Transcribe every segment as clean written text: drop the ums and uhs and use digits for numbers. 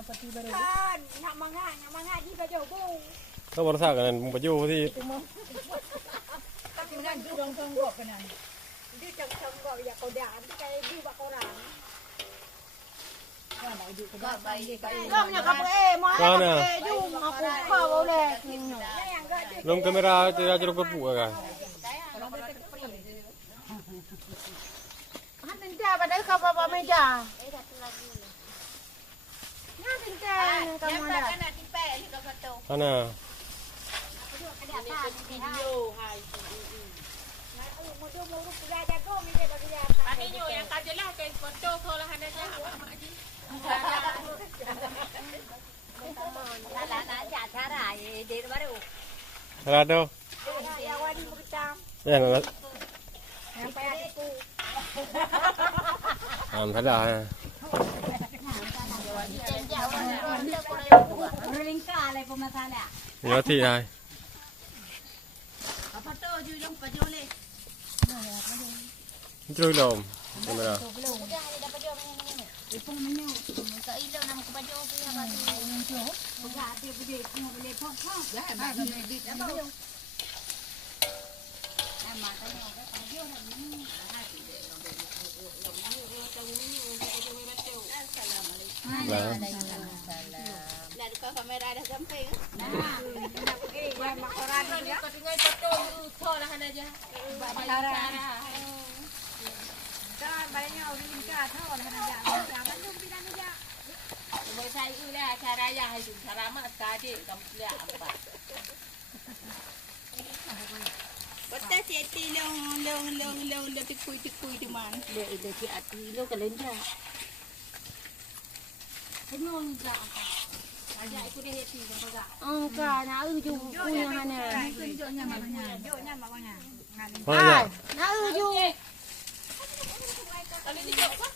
เขาบริษัทกันประยุที่นั่นดูรองทองบอกกันนั่นดูจังทองบอกอยากเขาด่าใจดูว่าเขาด่าก็ไหนดูก็ไปเริ่มเนี่ยกับเอ๋มาเอ๋ดูมาคุกข้าวเอาเลยลงkameraจะลงกระปุกอะไรฮันเป็นจ่าไปได้เขาบอกไม่จ่าน่าเป็นจ่าก็มาได้อันน่ะPani nyo yang kajelah ke foto ko lah hana sa apa aja. Rado. Ya nggak. Ada ya. Nhớ thì ai? Chui lồm, kamera. Kamera dah sampai kan? Makaran ni kau tinggal foto tu lah hana aja. Jangan banyak orang ingkar tahu lah hana aja. Jangan tu pindah aja. Saya ulah cara yang hai cara mak tadi kamu lihat apa. Betul sih long tikui di mana? Dia di hati lo kalian dah. Kenapa enggak? Ajak ikut dia hati enggak? Enggak, nak uju punya mana? Tunjuknya makanya. Tunjuknya makanya. Hai, nak uju. Kali ni jauh kan?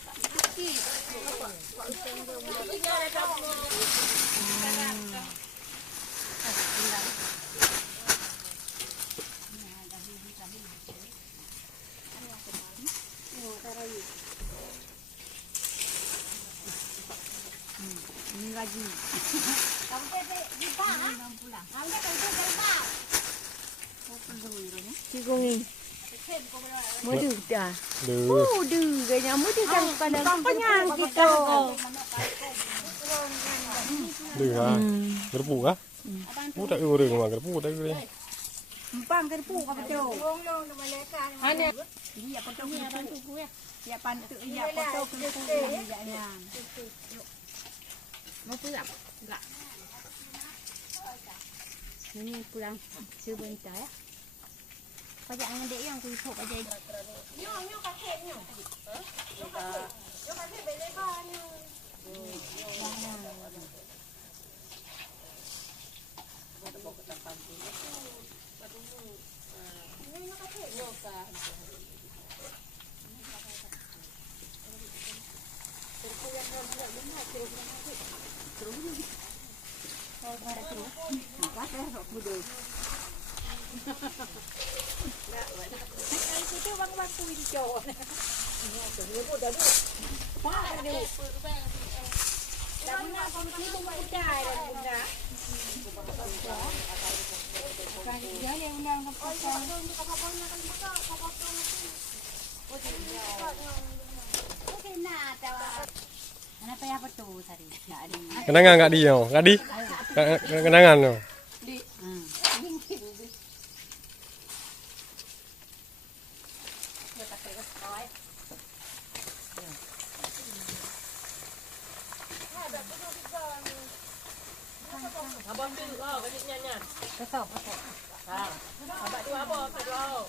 Ini lagi. Kamu di bawah? Kamu di bawah? Cikungi. Mau dah. Kayaknya mau kan pada penyang kita. Dah. Gerpu kah? Budak goreng mah gerpu dah goreng. Empang gerpu apa tu? Mana? Dia potong ni apa tu ya? Dia pantu dia potong gerpu dia. Mau pulang? Enggak. Ini pulang sebentar ya. Pajak dengan dek yang kuih pok aja. Nyo kakek nyo. Nyo kakek beli bahannya. Itu bang kuih hijau. Ini udah dulu. Wah, ini. Tapi nak kamu ni buat dah bunda. Kan dia yang undang apa? Untuk apa nak kan buka apa tu. Oh, dia. Okey nak tahu. Kenapa ya betul tadi? Tak ada. Kenangan enggak dia? Enggak di? Kenangan tu. Di. Abang tu kan nyanyian. Betul. Abang tu apa? Kedua.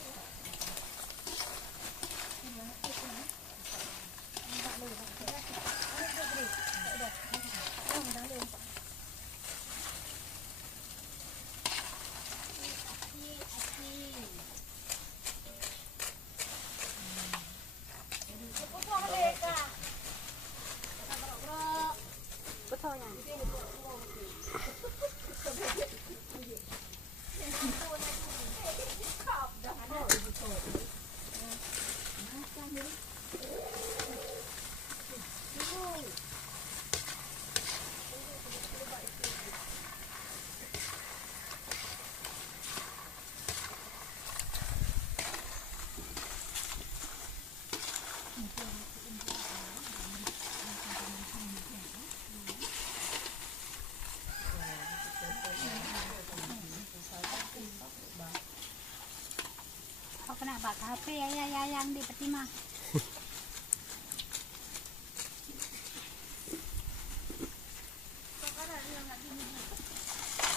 yang di peti mah.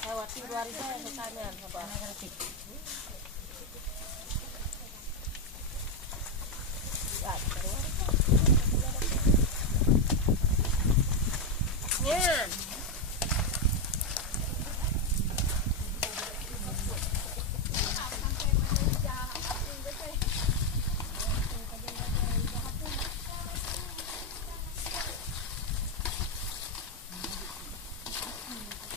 Lewat 2 hari saya ke kanan, apa?